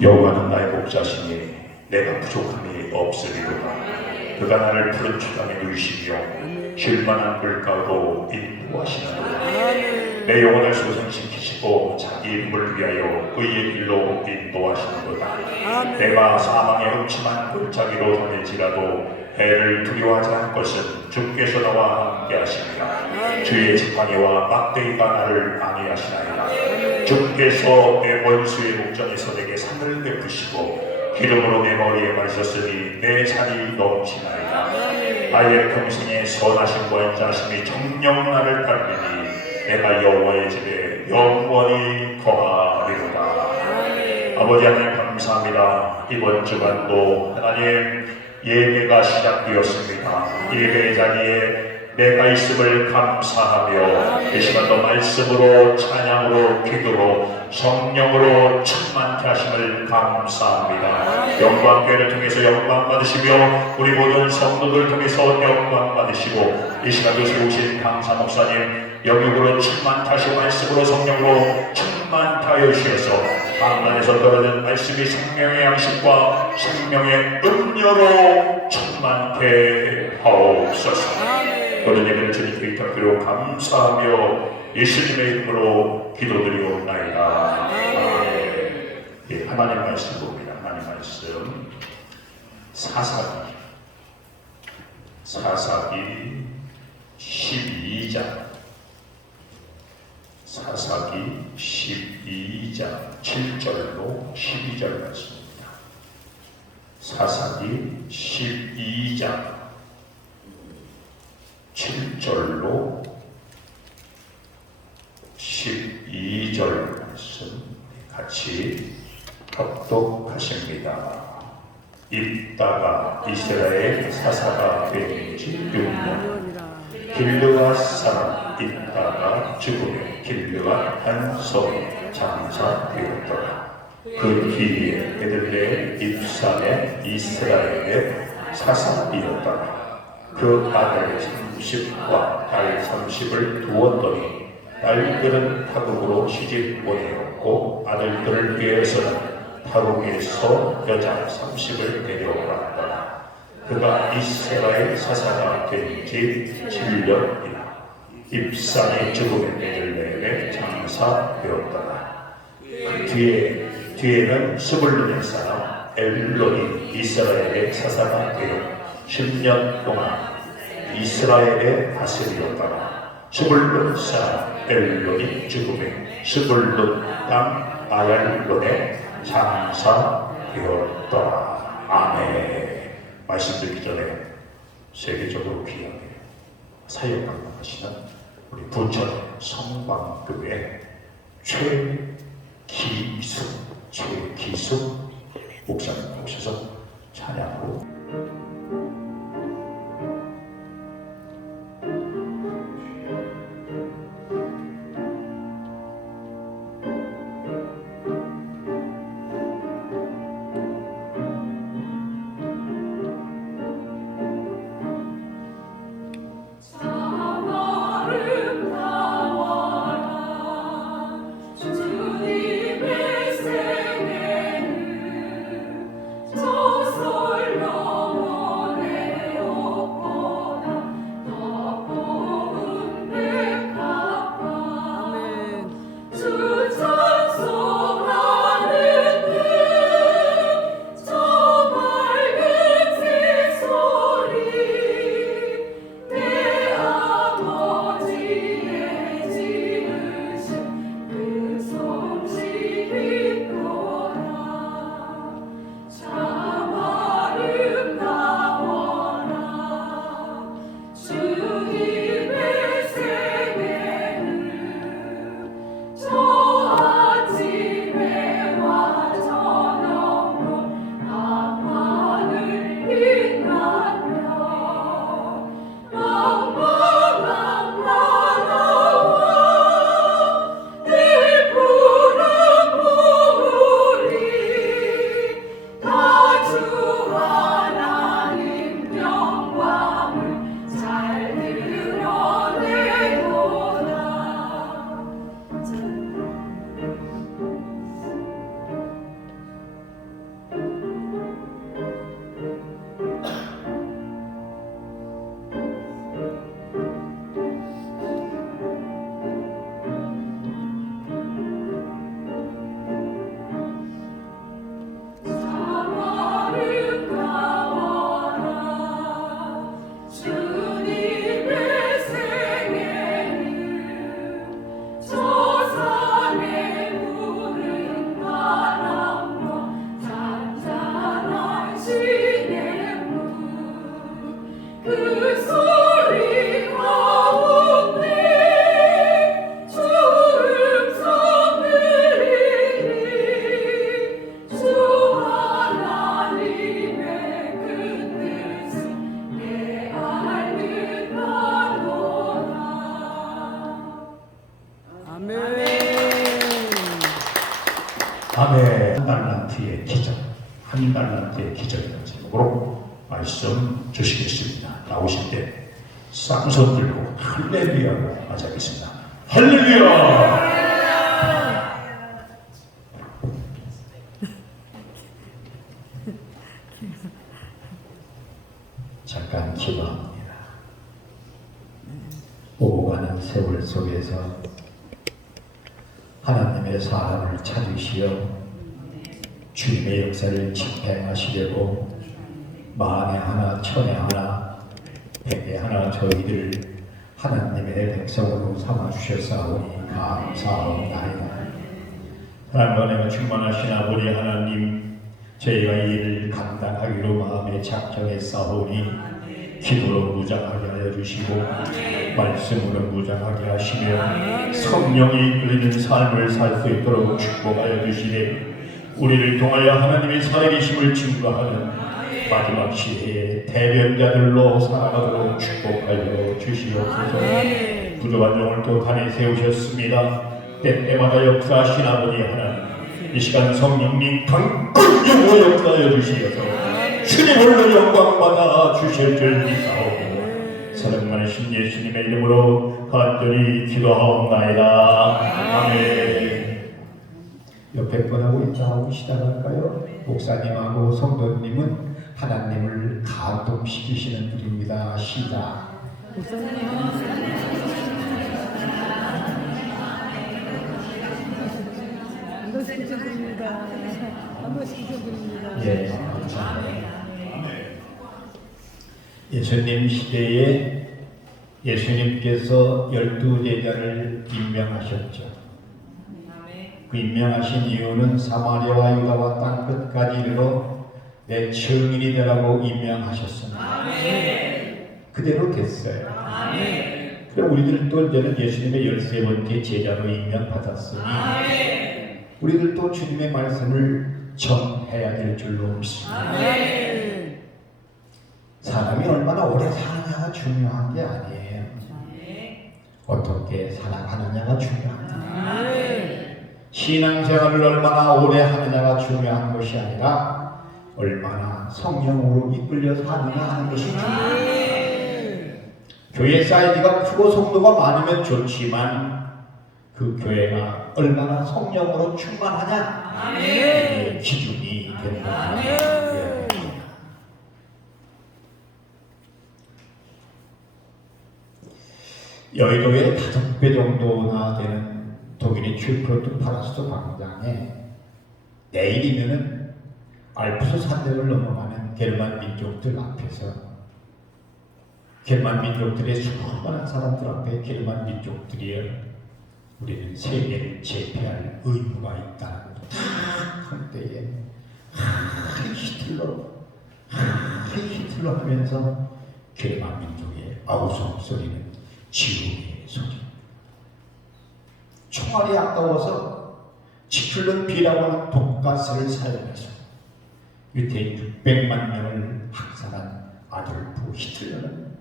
여호와는 나의 목자시니 내가 부족함이 없으리로다. 그가 나를 푸른 초장에 누이시며 쉴만한 물가로 인도하시느니라. 내 영혼을 소생시키시고 자기 이름을 위하여 의의 길로 인도하시는도다. 내가 사망의 음침한 골짜기로 다닐지라도 해를 두려워하지 않을 것은 주께서 나와 함께 하시니라. 주의 지팡이와 막대기가 나를 안위하시나이다. 주께서 내 원수의 목전에서 내게 상을 베푸시고 기름으로 내 머리에 마셨으니 내 잔이 넘치나이다. 나의 평생의 선하심과 인자심이 정녕 나를 따르니 내가 여호와의 집에 영원히 거하리로다. 아버지 하나님 감사합니다. 이번 주간도 하나님 예배가 시작되었습니다. 예배 자리에 내가 있음을 감사하며 이 시간도 말씀으로 찬양으로 기도로 성령으로 충만케 하심을 감사합니다. 영광교회를 통해서 영광 받으시며 우리 모든 성도들을 통해서 영광 받으시고 이 시간도 세우신 강사 목사님 영육으로 충만케 하시고 말씀으로 성령으로 충만케 하여 주셔서 강단에서 떨어진 말씀이 생명의 양식과 생명의 음료로 충만케 하옵소서. 모든 예배를 주님께 드리고 감사하며 예수님의 이름으로 기도드리옵나이다. 예, 하나님 말씀 봅니다. 하나님 말씀 사사기 12장 사사기 12장 7절로 12절 말씀입니다. 사사기 12장 7절로 12절 말씀 같이 합독하십니다. 입다가 이스라엘 사사가 된 지 6년 길르앗 사람 입다가 죽음에 길르앗 한 성에 장사되었더라. 그 뒤에 베들레헴 입산에 이스라엘의 사사이었더라. 그 아들 30과 딸 30을 두었더니 딸들은 타국으로 시집 보내었고 아들들을 위해서는 타국에서 여자 30을 데려왔더라. 그가 이스라엘 사사가 된 지 7년이나 입산의 죽음의 베들레헴에 장사되었더라. 그 뒤에는 스불론의 사람 엘론이 이스라엘의 사사가 되어 10년 동안 이스라엘의 다스리었다가 스불론 사람 엘론이 죽음에 스불론 땅 아얄론에 장사되었더라. 아멘. 말씀 듣기 전에 세계적으로 귀하게 사역을 하시는 우리 부천 성방교회 최기숙 목사님 오셔서 찬양으로 주님의 달란트의 기적, 한 달란트의 기적이라는 제목으로 말씀 주시겠습니다. 나오실 때 쌍손 들고 할렐루야로 맞이하겠습니다. 할렐루야! 잠깐 기도합니다. 오고 가는 세월 속에서 하나님의 사람을 찾으시어 주님의 역사를 집행하시려고 만에 하나 천에 하나 백에 하나 저희들 하나님의 백성으로 삼아주셨사오니 감사하옵나이다. 하나님과 내가 충만하신 아버지 하나님, 저희가 이 일을 감당하기로 마음에 작정했사오니 기도로 무장하게 하여 주시고 말씀으로 무장하게 하시며 성령이 이끌리는 삶을 살 수 있도록 축복하여 주시되 우리를 통하여 하나님의 살아계심을 증거하는 마지막 시대의 대변자들로 살아가도록 축복하여 주시옵소서. 부족한 종을 또 단에 세우셨습니다. 때때마다 역사하신 아버지 하나님, 이 시간 성령님 강건용으로 역사하여 주시어서 주님 홀로 영광받아 주실 줄 믿사오고 사랑 많으신 예수님의 이름으로 간절히 기도하옵나이다. 아멘. 옆에 분하고 인사하고 시작할까요? 목사님하고 성도님은 하나님을 감동시키시는 분입니다. 시작. 예, 감사합니다. 예수님 시대에 예수님께서 12제자를 임명하셨죠. 그 임명하신 이유는 사마리아와 유다와 땅끝까지 이르러 내 증인이 되라고 임명하셨습니다. 그대로 됐어요. 그럼 우리들도 이제는 예수님의 13번째 제자로 임명받았으니 우리들도 주님의 말씀을 전해야 될 줄로 믿습니다. 사람이 얼마나 오래 사느냐가 중요한 게 아니에요. 어떻게 살아가느냐가 중요합니다. 신앙생활을 얼마나 오래 하느냐가 중요한 것이 아니라 얼마나 성령으로 이끌려 사느냐 하는 것이 중요합니다. 교회 사이즈가 크고 성도가 많으면 좋지만 그 교회가 얼마나 성령으로 충만하냐 이게 기준이 되는 겁니다. 여의도에 5배 정도나 되는 독일의 큐프로트 파라스토 광장에 내일이면은 알프스 산맥을 넘어가는 게르만 민족들 앞에서 게르만 민족들의 수많은 사람들 앞에 게르만 민족들이 우리는 세계를 제패할 의무가 있다는 것도 탁할 때에 히틀러 하면서 게르만 민족의 아우성 소리는 지옥의 소리. 총알이 아까워서 지킬론 B라고 하는 독가스를 사용해서 유대 600만 명을 학살한 아돌프 히틀러는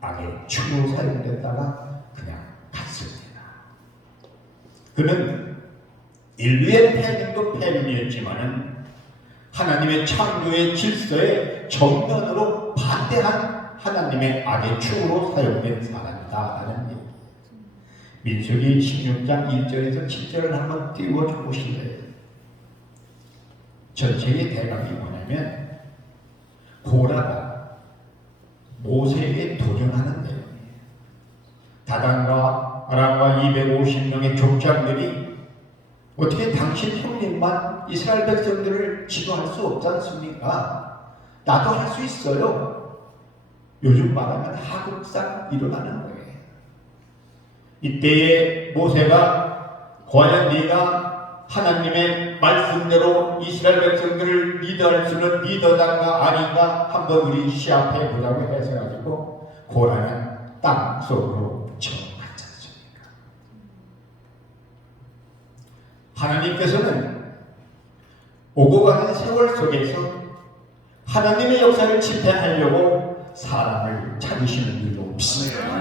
악의 축으로 사용됐다가 그냥 갔습니다. 그는 인류의 패륜도 패륜이었지만은 하나님의 창조의 질서에 정면으로 반대한 하나님의 악의 축으로 사용된 사람이다라는 얘기. 민수기 16장 1절에서 7절을 한번 띄워줘 보실래요? 전체의 대강이 뭐냐면 고라가 모세에게 도전하는 내용이에요. 다단과 아람과 250명의 족장들이 어떻게 당신 형님만 이스라엘 백성들을 지도할 수 없지 않습니까? 나도 할 수 있어요. 요즘 말하면 하극상 일어나는 거예요. 이때에 모세가 과연 네가 하나님의 말씀대로 이스라엘 백성들을 리더할 수는 리더단가 아닌가 한번 우리 시합해 보자고 해서가지고 고라는 땅 속으로 들어갔지 않습니까? 하나님께서는 오고 가는 세월 속에서 하나님의 역사를 집행하려고 사람을 찾으시는 일도 없습니다.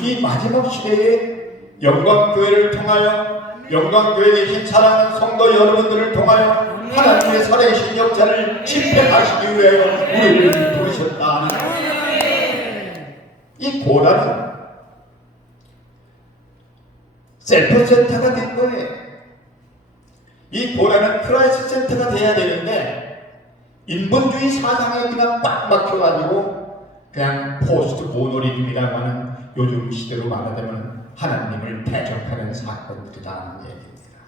이 마지막 시대에 영광교회를 통하여 영광교회에 계신 사랑하는 성도 여러분들을 통하여 하나님의 살아계신 역사를 집행하시기 위하여 우리를 부르셨다. 이 고라는 셀프 센터가 된 거예요. 이 고라는 크라이스트 센터가 돼야 되는데 인본주의 사상에 그냥 막 막혀가지고 그냥 포스트 모노리즘이라고 하는 요즘 시대로 말하자면 하나님을 대적하는 사건들이라는 얘기입니다.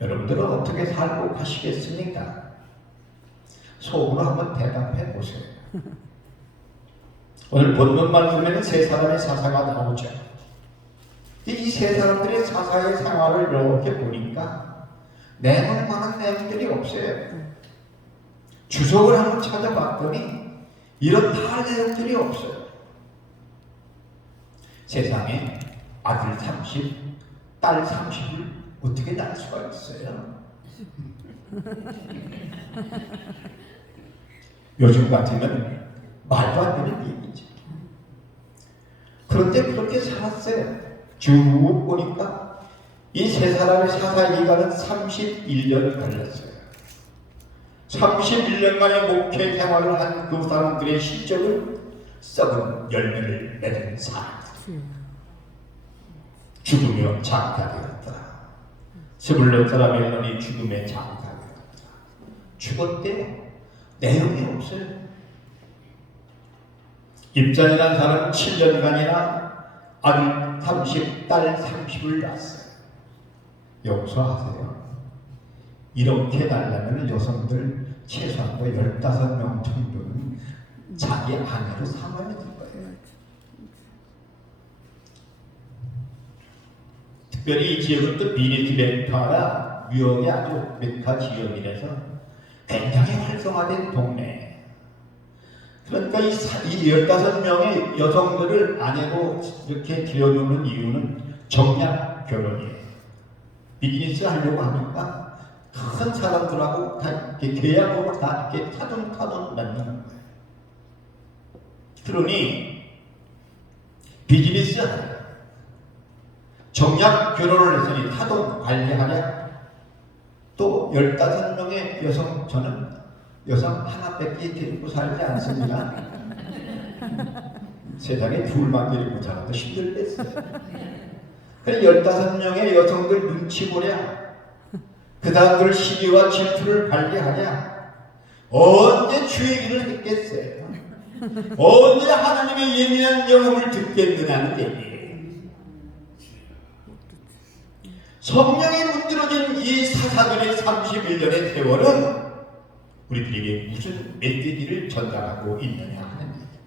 여러분들은 어떻게 살고 가시겠습니까? 속으로 한번 대답해 보세요. 오늘 본문 말씀에는 세 사람의 사사가 나오죠. 이 세 사람들의 사사의 생활을 이렇게 보니까 내놓을 만한 내용들이 없어요. 주석을 한번 찾아봤더니 이런 다 내용들이 없어요. 세상에 아들 30, 딸 30을 어떻게 낳을 수가 있어요? 요즘 같으면 말도 안 되는 얘기죠. 그런데 그렇게 살았어요. 쭉 보니까 이 세 사람의 사사 기간은 31년 걸렸어요. 31년간의 목회 생활을 한 그 사람들의 실적은 썩은 열매를 맺은 사람. 죽으며 장사되었다. 스불론 사람의 언론이 죽음에 장사되었다. 죽었대요. 내용이 없어요. 입장이라는 사람은 7년간이나 아들 30, 딸 30을 낳았어요. 용서하세요. 이렇게 낳으려면 여성들 최소한 15명 정도는 자기 아내로 삼아야 될 거예요. 특별히 이 지역은 또 비니지 멘카라 뉴욕의 아주 멘카 지역이라서 굉장히 활성화된 동네예요. 그러니까 이 15명의 여성들을 아내로 이렇게 들여놓는 이유는 정략 결혼이에요. 비즈니스 하려고 하니까 큰 사람들하고 다 이렇게 계약으로 다 이렇게 타돈 만드는 거예요. 그러니 비즈니스 하냐, 정략 결혼을 했으니 타돈 관리하냐, 또 15명의 여성, 저는 여성 하나밖에 데리고 살지 않습니다. 세상에 둘만 데리고 살아도 힘들겠어요. 그래서 15명의 여성들 눈치 보랴, 그 사람들 시기와 질투를 관리하랴, 언제 주의 길을 했겠어요? 언제 하나님의 예민한 영음을 듣겠느냐는 얘기예요. 성령이 문드러진 이 사사들의 31년의 세월은 우리들에게 무슨 메시지를 전달하고 있느냐 하는 얘기입니다.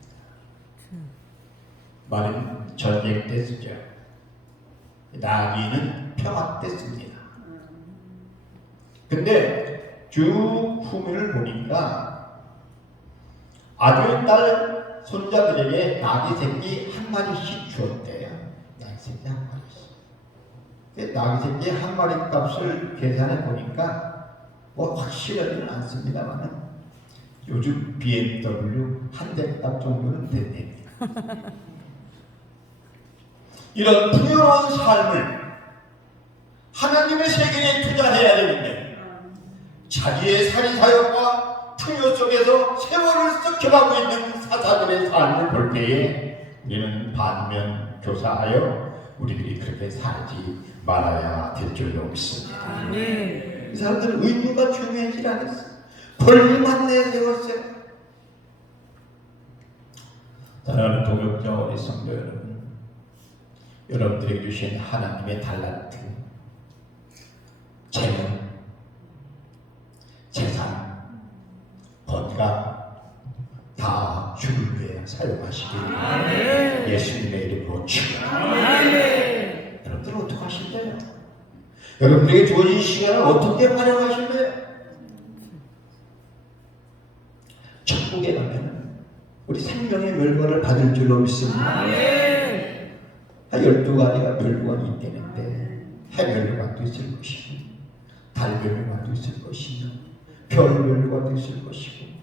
말은 전쟁 때 쓰죠. 나귀는 평화 때 씁니다. 근데 쭉 후면을 보니까 아들, 딸, 손자들에게 나귀 새끼 한 마리씩 주었대요. 나귀 새끼 한 마리씩. 나귀 새끼 한 마리 값을 계산해 보니까 뭐 확실하지는 않습니다만 요즘 BMW 한 대 값 정도는 된답니다. 이런 풍요로운 삶을 하나님의 세계에 투자해야 되는데 자기의 살인사역과 풍요 속에서 세월을 썩혀가고 있는 사사들의 삶을 볼 때에 우리는 반면 교사하여 우리들이 그렇게 살지 말아야 될 줄로 믿습니다. 이 사람들은 의무가 중요하지 않았어요. 권리만 내세웠어요. 사랑하는 동역자 우리 성도 여러분, 여러분들에게 주신 하나님의 달란트, 재능, 재산, 번각 다 주를 위해 사용하시길 예수님의 이름으로 축원합니다. 여러분들 어떻게 하실래요? 여러분들에게 주어진 시간을 어떻게 활용하실래요? 천국에 가면 우리 생명의 멸관을 받을 줄로 믿습니다. 12가지가 멸관이 있다는데 해멸관도 있을 것이고 달멸관도 있을 것이며 별멸관도 있을 것이고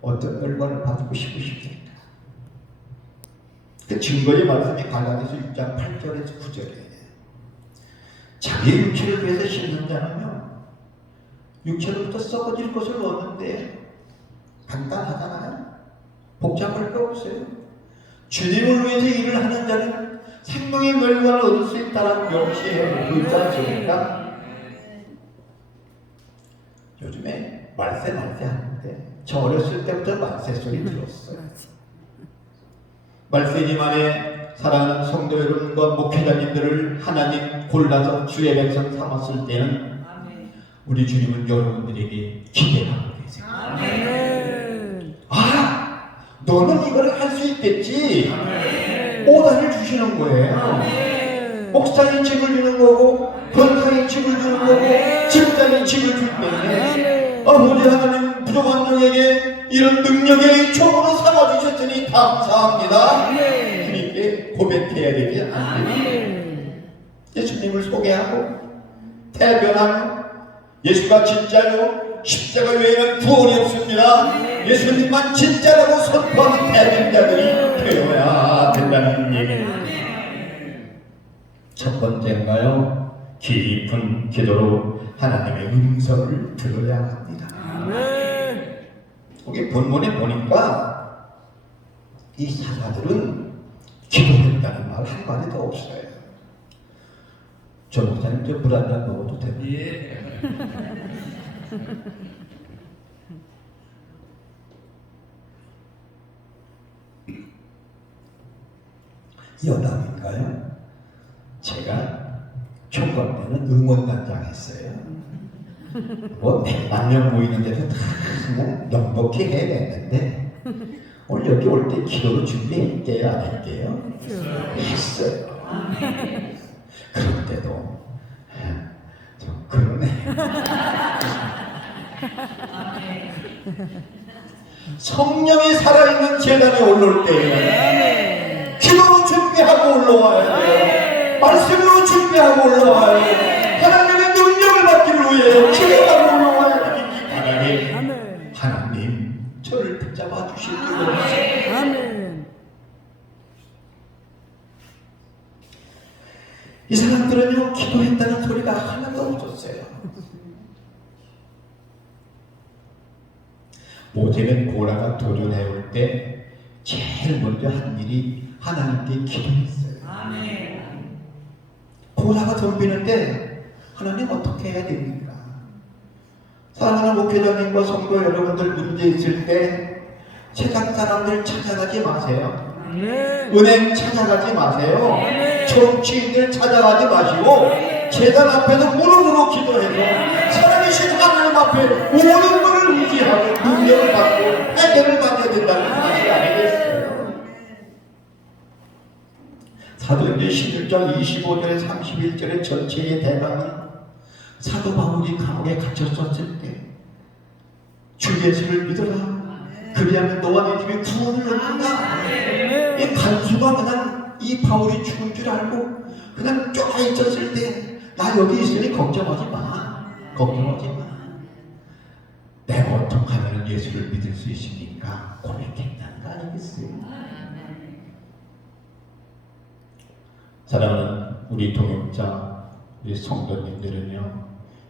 어떤 멸관을 받고 싶으십니까? 그 증거의 말씀이 갈라디아서 6장 8절에서 9절이에요. 자기 육체를 위해서 심는 자는요, 육체로부터 썩어질 것을 얻는데 간단하잖아요. 복잡할 거 없어요. 주님을 위해서 일을 하는 자는 생명의 결과를 얻을 수 있다는 명시해 놓고 않습니까? 요즘에 말세 하는데 저 어렸을 때부터 말세 소리 들었어요. 말세님 안에 사랑하는 성도 여러분과 목회자님들을 하나님 골라서 주의 백성 삼았을 때는 우리 주님은 여러분들에게 기대하고 계세요. 아, 너는 이걸 할 수 있겠지. 오다를 주시는 거예요. 목사님 집을 주는 거고, 권사님 집을 주는 거고, 집장님 집을 줄 때에 아버지 하나님 부족한 종에게 이런 능력의 총으로 삼아주셨으니 감사합니다. 그렇게 고백해야 되지 않습니까? 예수님을 소개하고 대변하며 예수가 진짜요, 십자가 외에는 구원이 없습니다. 예수님만 진짜라고 선포하는 대변자들이 되어야 된다는 얘기입니다. 첫 번째인가요? 깊은 기도로 하나님의 음성을 들어야 합니다. 거기 본문에 보니까 이 사사들은 기도했다는 말 한 마디도 없어요. 저 목사님 저 물 한 잔 먹어도 됩니다. 예. 여담인가요? 제가 총각 때는 응원단장 했어요. 뭐 100만 명 모이는데도 다 그냥 넉넉히 해냈는데 오늘 여기 올 때 기도로 준비할게요, 안 할게요? 했어요. 그런데도 좀 그러네. 성령이 살아있는 제단에 올라올 때에는 기도로 준비하고 올라와야 돼요. 말씀으로 준비하고 올라와야 돼요. 하나님의 능력을 받기를 위해 기도하고 올라와야 되기 바라니 하나님 저를 붙잡아 주실 줄 알았어요. 아멘. 이 사람들은요, 기도했다는 소리가 하나도 없었어요. 모세는 고라가 도전해올 때 제일 먼저 한 일이 하나님께 기도했어요. 아멘. 고라가 덤비는데 하나님 어떻게 해야 됩니까? 사랑하는 목회자님과 성도 여러분들 문제 있을 때 세상 사람들 찾아가지 마세요. 은행 찾아가지 마세요. 정치인들 찾아가지 마시고 제단 앞에서 무릎으로 기도해서 살아계신 하나님 앞에 모든 것을 의지하고 능력을 받고 해결을 받아야 된다는 사실 아니겠어요? 사도행전 11장 25절에 31절의 전체의 대강은 사도 바울이 감옥에 갇혔었을 때 주 예수를 믿어라, 그리하면 너와 네 집에 구원을 얻는다. 이 간수가 그냥 이 바울이 죽은 줄 알고 그냥 쫓아 있었을 때 나 여기 있으니 걱정하지 마. 걱정하지 마. 내가 어떻게 하면 예수를 믿을 수 있습니까? 고백했다는 거 아니겠어요? 사랑하는 우리 동역자, 우리 성도님들은요,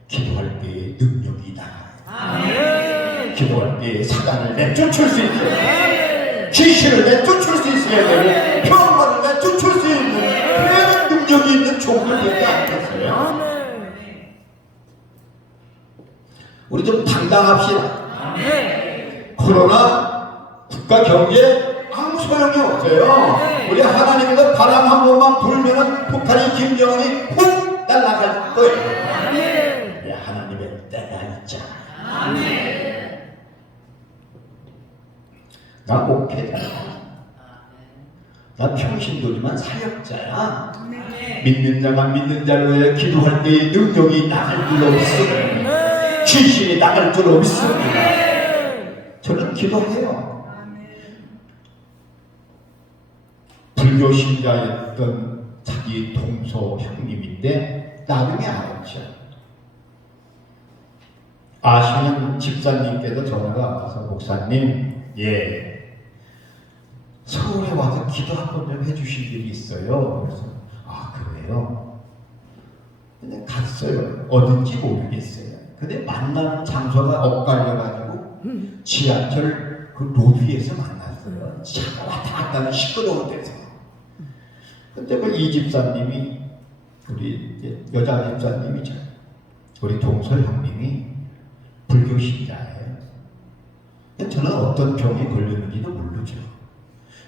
기도할 때에 능력이 나가요. 기도할 때에 사단을 내쫓을 수 있어요. 귀신을 내쫓을 수 있어야 되고 평화를 내쫓을 수 있는 그런 능력이 있는 종들 되지 않겠어요? 우리 좀 당당합시다. 코로나 국가 경제 아무 소용이 없어요. 우리 하나님께서 바람 한 번만 불면은 북한이 김정은이 훅 날아갈 거예요. 우리 하나님의 때가 있잖아. 나 목회자야. 나 평신도지만 사역자야. 믿는 자가 믿는 자를 위해 기도할 때의 능력이 나갈 줄 없습니다. 귀신이 나갈 줄 없습니다. 저는 기도해요. 불교 신자였던 자기 동서 형님인데 나중에 알았죠. 아시는 집사님께서 전화가 와서 목사님, 예, 서울에 와서 기도 한 번 좀 해주실 일이 있어요. 그래서 아 그래요? 그냥 갔어요. 어딘지 모르겠어요. 근데 만나는 장소가 엇갈려가지고 지하철 그 로비에서 만났어요. 차가 왔다 갔다 하는 시끄러운 데서. 근데 그 이 집사님이, 우리 이제 여자 집사님이죠. 우리 동설 형님이 불교 신자예요. 저는 어떤 병에 걸렸는지도 모르죠.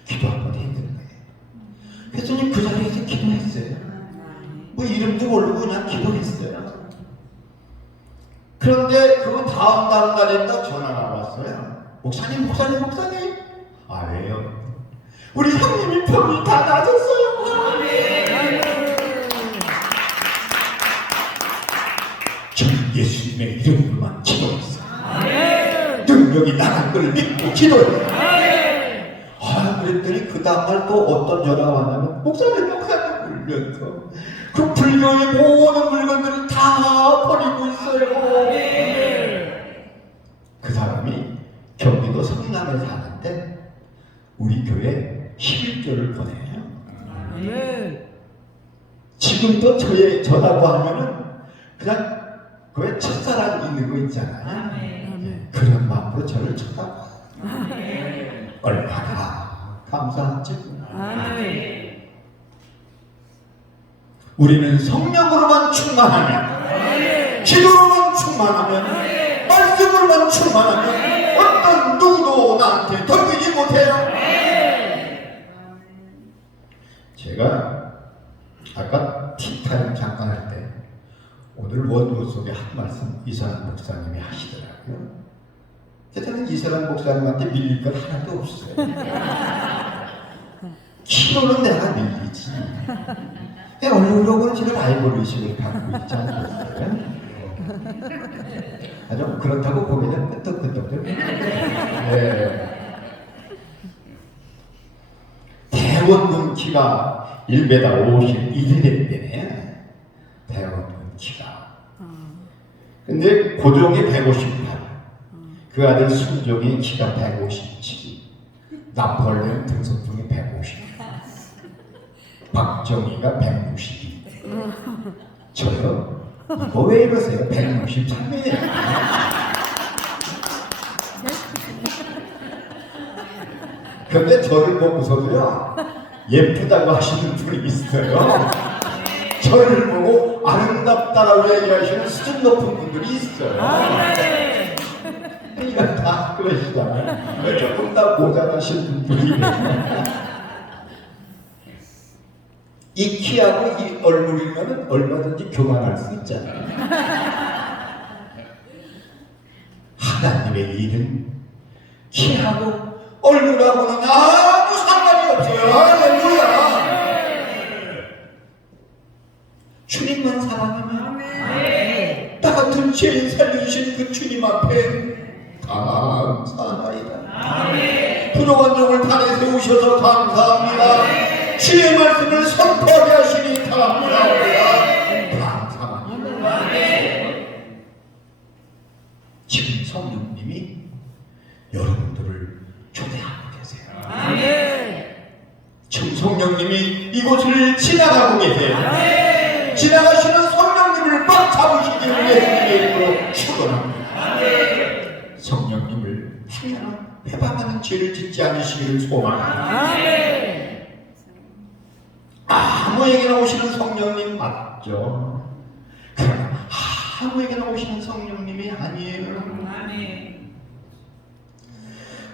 기도 한번 해야 되는 거예요. 그래서 그 자리에서 기도했어요. 뭐 이름도 모르고 그냥 기도했어요. 그런데 그 다음 날인가 전화가 왔어요. 목사님. 아, 왜요? 우리 형님이 병이 다 나았어요. 저는 예수님의 이름으로만 기도했어요. 능력이 나간 걸 믿고 기도해요. 그랬더니 그 다음날 또 어떤 전화가 왔냐면 목사님 울면서 그 불교의 모든 물건들을 다 버리고 있어요. 그 사람이 경기도 성남에 사는데 우리 교회 11조를 보내요. 지금도 저의 저라고 하면은 그냥 교회 첫사랑 있는 거 있잖아요. 그런 마음으로 저를 쳐다봐요. 얼마나 감사하죠. 우리는 성령으로만 충만하면, 기도로만 충만하면, 말씀으로만 충만하면 어떤 누구도 나한테 덤비지 못해요. 제가 아까 티타임 잠깐 할 때 오늘 원고 속에 한 말씀 이사람 목사님이 하시더라고요. 저는 이사람 목사님한테 밀릴 건 하나도 없어요. 키로는 내가 밀리지. 얼굴로는 제가 라이벌 의식을 갖고 있지 않겠어요? 아주 그렇다고 보기는 끄떡끄떡. 네. 대원군 키가 1m 51이랬대네. 대원군 키가. 근데 고종이 158. 그 아들 순종이 키가 157. 나폴레옹 등석중이 150. 박정희가 162. 저요? 이거 왜 이러세요? 163이에요. 근데 저를 보고서도요, 예쁘다고 하시는 분이 있어요. 저를 보고 아름답다라고 얘기하시는 수준 높은 분들이 있어요. 이거 다 그러시잖아요. 조금 더 모자라신 분들이 이 키하고 이 얼굴이면 얼마든지 교만할 수 있잖아요. 하나님의 일은 키하고 얼굴하고는 아무 상관이 없어요. 할렐루야. 주님만 사랑하면 나 같은 죄인 살려주신 그 주님 앞에 감사하이다. 부족한 종을 단에 세우셔서 감사합니다. 주의 말씀을 선포하게 하시니 감사합니다. 감사합니다. 지금 성령님이 여러분들을 초대하고 계세요. 지금 성령님이 이곳을 지나가고 계세요. 지나가시는 성령님을 꽉 잡으시기 위해 이름으로 축원합니다. 성령님을 하나님 회방하는 죄를 짓지 않으시기를 소망합니다. 아무에게나 오시는 성령님 맞죠? 그러나 아무에게나 오시는 성령님이 아니에요.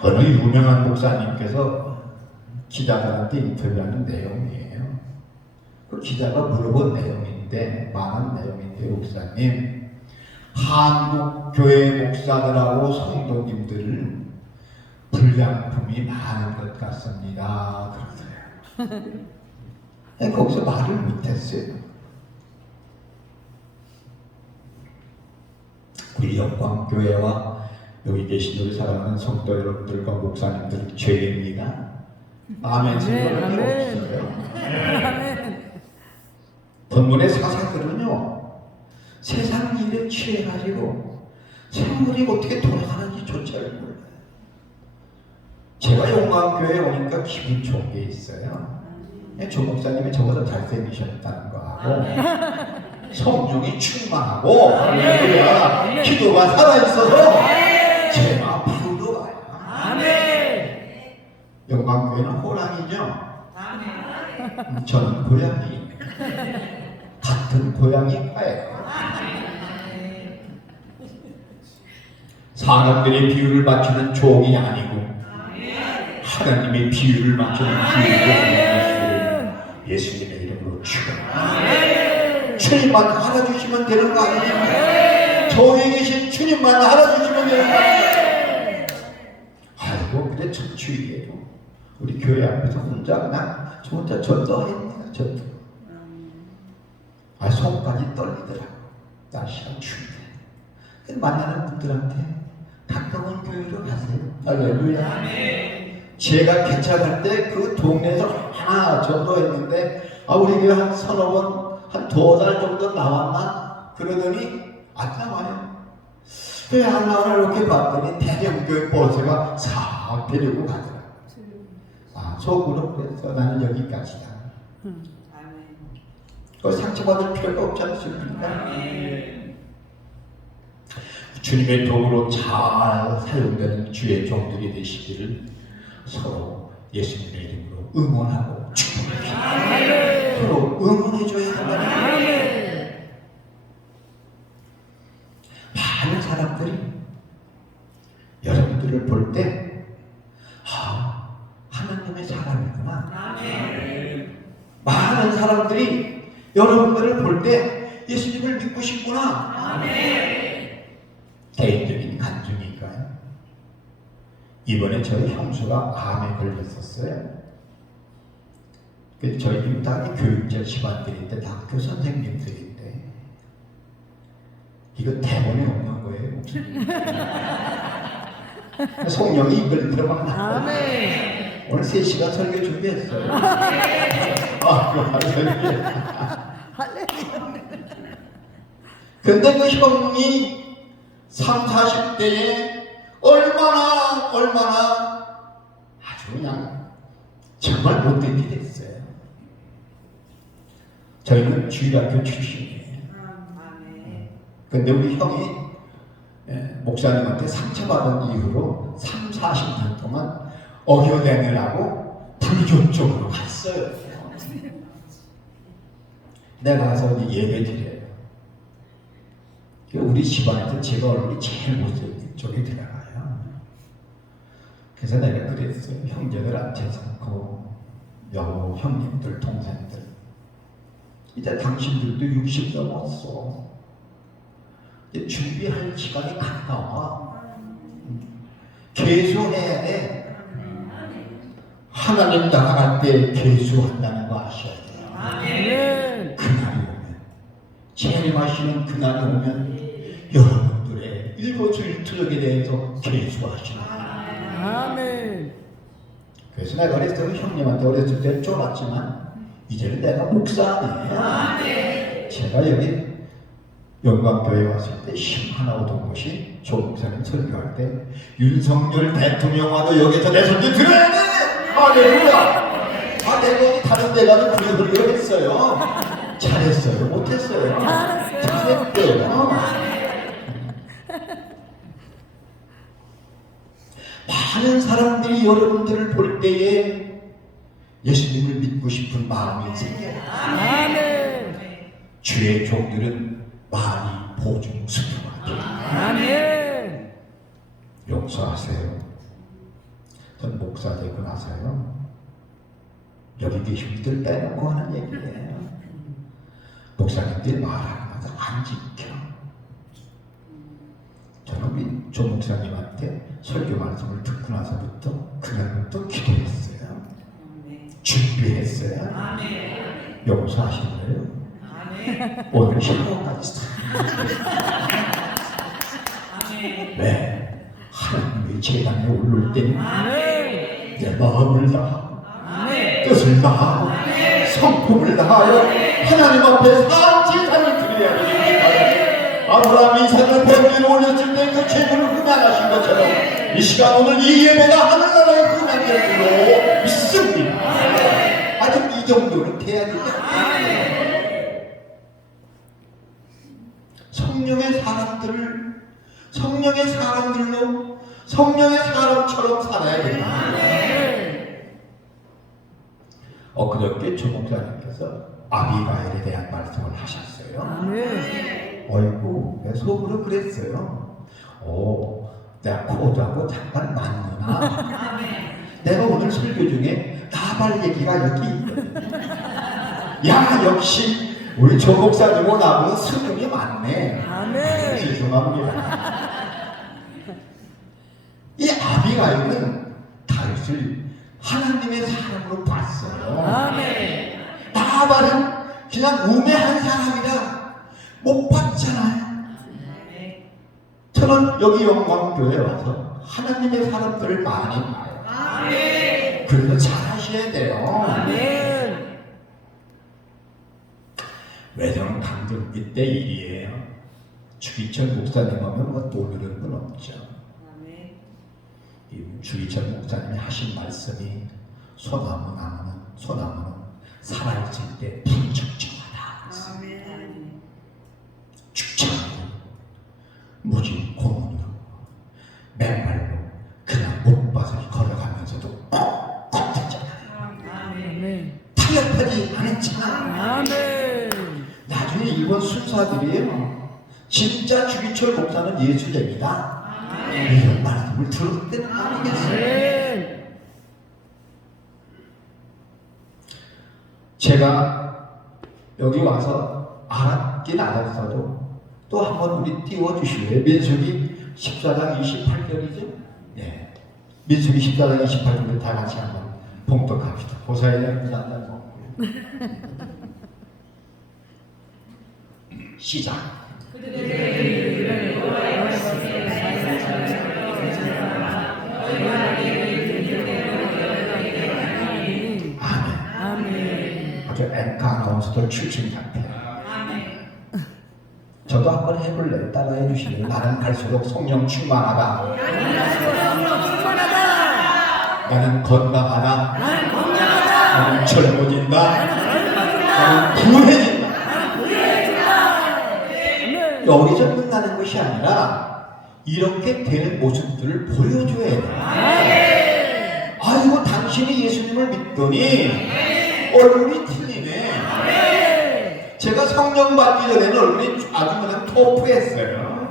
어느 유명한 목사님께서 기자들한테 인터뷰하는 내용이에요. 그 기자가 물어본 내용인데, 많은 내용인데, 목사님, 한국 교회 목사들하고 성도님들 불량품이 많은 것 같습니다. 그러더래요. 거기서 말을 못했어요. 우리 영광교회와 여기 계신 우리 사랑하는 성도 여러분들과 목사님들 죄입니다. 아멘. 없어요. 본문의 사사들은요, 세상 일에 취해가지고 생물이 어떻게 돌아가는지 조차를 몰라요. 제가 영광교회에 오니까 기분 좋은 게 있어요. 조 목사님이 저보다 잘생기셨다는 거하고 성령이 충만하고 할렐루야. 기도가 살아있어서 제 마음 바로 와요. 영광교회는 호랑이죠. 저는 고양이. 같은 고양이과예요. 사람들의 비유를 맞추는 종이 아니고 하나님의 비유를 맞추는 비유를 예수님의 이름으로 축원합니다. 주님만 알아주시면 되는 거 아니에요? 저에 계신 주님만 알아주시면 되는 거 아니에요? 아이고 그래 참 주의해요. 우리 교회 앞에서 혼자 그냥 저 혼자 전도합니다. 전도. 아 손까지 떨리더라고. 날씨가 추운데. 만나는 분들한테 가까운 교회로 가세요. 할렐루야. 제가 개척할 때 그 동네에서 하나 전도했는데 우리 교회 한 서너 번 한 2달 정도 나왔나? 그러더니 안 나와요. 왜 안 나와요? 이렇게 봤더니 대형교회 버스가 싹 데리고 가더라. 속으로 그래서 나는 여기까지다. 상처받을 필요가 없지 않습니까? 주님의 도구로 잘 사용되는 주의 종들이 되시기를 서로 예수님의 이름으로 응원하고 축복합니다. 서로 응원해줘야 한다는 많은 사람들이 여러분들을 볼 때 하나님의 사람이구나. 많은 사람들이 여러분들을 볼 때 예수님을 믿고 싶구나. 개인적인 간증일까요? 이번에 저희 형수가 암에 걸렸었어요. 저희 다 교육자 집안들인데 다 학교 선생님들인데 이거 대본에 없는 거예요. 성령이 이걸 들어만 나와요. 오늘 3시간 설교 준비했어요. 근데 그 형이 30, 40대에 얼마나 아주 그냥 정말 못된 일이 됐어요. 저희는 주일학교 출신이에요. 근데 우리 형이 목사님한테 상처받은 이후로 3, 40년 동안 어겨내느라고 불교 쪽으로 갔어요. 내가 가서 예배 드려요. 우리 집안에서 제가 얼굴이 제일 못생긴 쪽에 들어가요. 그래서 내가 그랬어요. 형제들한테 그 여보, 형님들, 동생들 이제 당신들도 60 넘었어. 이제 준비할 시간이 가까워. 계수해야 돼. 하나님 나라갈 때 계수한다는 거 아셔야 돼요. 그날이 오면, 재림하시는 그날이 오면 여러분들의 일거수일투족에 대해서 계수하시는 거예요. 그래서 내가 그랬어요. 형님한테 어렸을 때 쫄았지만 이제는 내가 목사네요. 제가 여기 영광교회 왔을 때 힘 하나 얻은 것이 조 목사님 설교할 때 윤석열 대통령 와도 여기서 내 설교 들어야 돼! 할렐루야! 내가 다른 데 가서 그래 그러려 했어요. 잘했어요? 못했어요? 잘했어요. 많은 사람들이 여러분들을 볼 때에 예수님을 믿고 싶은 마음이 생겨요. 주의 종들은 많이 보증스러워하게 용서하세요. 전 목사 되고 나서요. 여기 계신 분들 빼놓고 하는 얘기예요. 목사님들이 말하는 것을 안 지켜. 저는 우리 조 목사님한테 설교 말씀을 듣고 나서부터 그날부터 기도했어요. 준비했어요. 용서하신 거예요. 오늘 샤워까지 싹. 왜? 하나님의 재단에 오를 때는 내 마음을 다하고 뜻을 다하고 성품을 다하여 하나님 앞에 산 제사를 드려야 됩니다. 아브라함이 이삭을 번제로 올렸을 때 그 죄물을 흠양하신 것처럼 이 시간 오늘 이 예배가 하늘나라의 흠양될 줄로 믿습니다. 아직 이 정도는 돼야 된다. 성령의 사람들로 성령의 사람처럼 살아야 됩니다. 엊그저께 조 목사님께서 아비가일에 대한 말씀을 하셨어요. 어이구, 내 속으로 그랬어요. 내가 코드하고 잠깐 맞구나. 내가 오늘 설교 중에 나발 얘기가 여기 있거든. 야, 역시 우리 조 목사님하고 나하고는 스승이 많네. 죄송합니다. 이 아비가일은 다윗을 하나님의 사람으로 봤어요. 나발은 그냥 우매한 사람이라 못 봤잖아요. 저는 여기 영광교회에 와서 하나님의 사람들을 많이 봐요. 그래서 잘하셔야 돼요. 외정 강등기 때 일이에요. 주기철 목사님 하면 뭐 모르는 건 없죠. 주기철 목사님이 하신 말씀이 소나무는 살아있을 때 불청청하다. 죽지 않고 무지 고문으로 맨발로 그냥 못밭을 걸어가면서도 꼭 걷잖아요. 타협하지 않았잖아. 나중에 일본 순사들이에요. 진짜 주기철 목사는 예수쟁이다. 이런 말씀을 들을 때는 아니겠어요. 제가 여기 와서 알았긴 알았어도 또 한번 우리 띄워주실래요? 민수기 14장 28절이죠? 네. 민수기 14장 28절을 다 같이 한번 봉독합시다. 보사야 시작. 아멘. 아주 앵커 아나운서들 출신 같아요. 저도 한번 해볼래요. 따라해 주시면 나는 갈수록 성령 충만하다. 나는 건강하다. 나는 젊어진다. 나는 부해진다. 여기서 끝나는 것이 아니라 이렇게 되는 모습들을 보여줘야 돼요. 아이고, 당신이 예수님을 믿더니 얼굴이 틀리네. 제가 성령 받기 전에는 얼굴이 아주 그냥 터프했어요.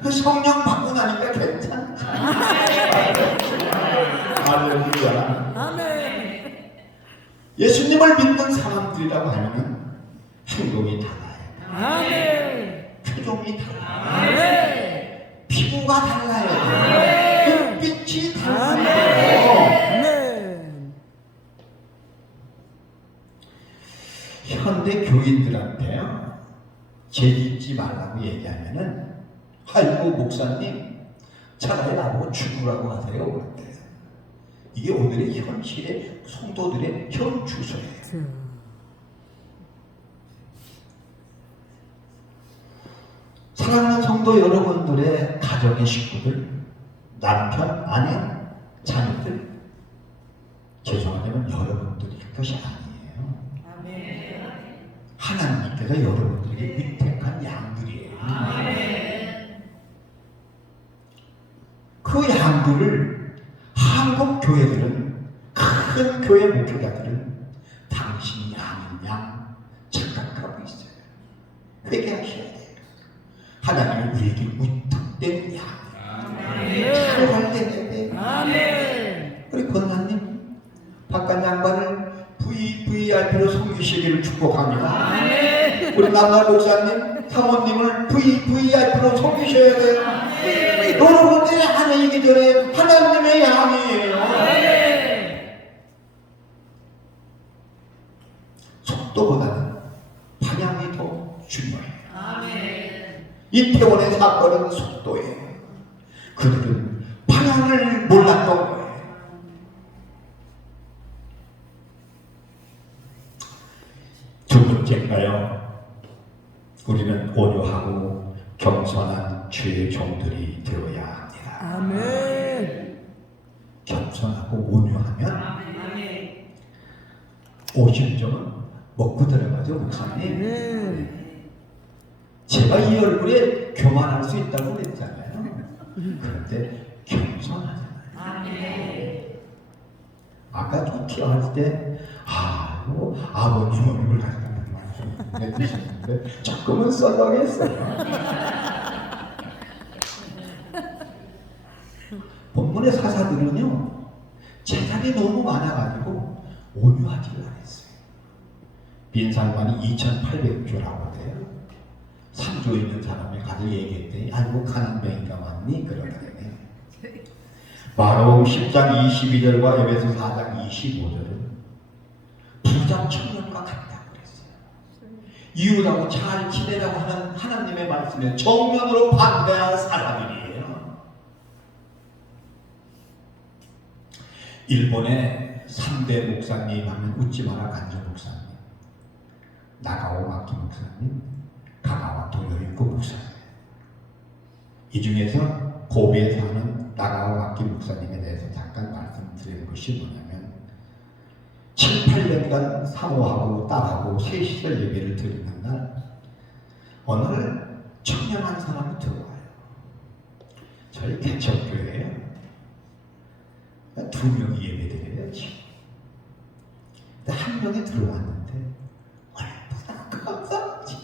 그 성령 받고 나니까 괜찮죠. 할렐루야. 예수님을 믿는 사람들이라고 하면 행동이 달라요. 표정이 달라요. 피부가 달라요. 눈빛이 달라요. 현대 교인들한테요, 죄짓지 말라고 얘기하면은, 아이고 목사님 차라리 나보고 죽으라고 하세요 그랬대요. 이게 오늘의 현실의 성도들의 현 주소예요. 사랑하는 성도 여러분들의 가정의 식구들, 남편, 아내, 자녀들, 죄송하지만 여러분들이 그것이 아니에요. 하나님께서 여러분들에게 위택한 양들이에요. 그 양들을 한국 교회들은, 큰 교회 목회자들은 당신이 아닌 양 착각하고 있어요. 회개하셔야 돼요. 하나님은 우리에게 위탁된 양이에요. 잘 해야 돼요. 우리 권사님, 바깥 양반을 VVIP로 섬기시기를 축복합니다. 우리 남자 목사님, 사모님을 VVIP로 섬기셔야 돼요. 여러분들이 하나이기 전에 하나님의 양이에요. 속도보다는 방향이 더 중요해요. 이태원의 사건은 속도예요. 그들은 방향을 몰랐던 거예요. 두 번째인가요? 우리는 온유하고 겸손한 주의 종들이 되어야 합니다. 겸손하고 온유하면 50점은 먹고 들어가죠, 목사님. 제가 이 얼굴에 그런데 교만할 수 있다고 그랬잖아요. 그런데 겸손하잖아요. 아까 좀 할 때, 아버님 얼굴 같다는 말씀 해주셨는데 조금은 썰렁했어요. 본문의 사사들은요, 재산이 너무 많아가지고 온유하지를 않았어요. 빈살만이 2,800조라고 돼요. 3조 있는 사람이 가서 얘기했더니 아이고 가난뱅이가 왔니? 그러더니 마가복음 10장 22절과 에베소 4장 25절은 부자 청년과 같다고 그랬어요. 이웃하고 잘 지내라고 하는 하나님의 말씀에 정면으로 반대한 사람이에요. 일본의 3대 목사님 하면 웃지마라 간조 목사님, 나가오 마키 목사님, 가가와 도요이코 목사님. 이 중에서 고베에 사는 나가오 마키 목사님에 대해서 잠깐 말씀드릴 것이 뭐냐면 7, 8년간 사모하고 딸하고 셋이서 예배를 드리는 날 어느 날 청년한 사람이 들어와요. 저희 개척교회예요. 2명이 예배드려요 지금. 근데 한 명이 들어왔는데 얼마나 감사하지,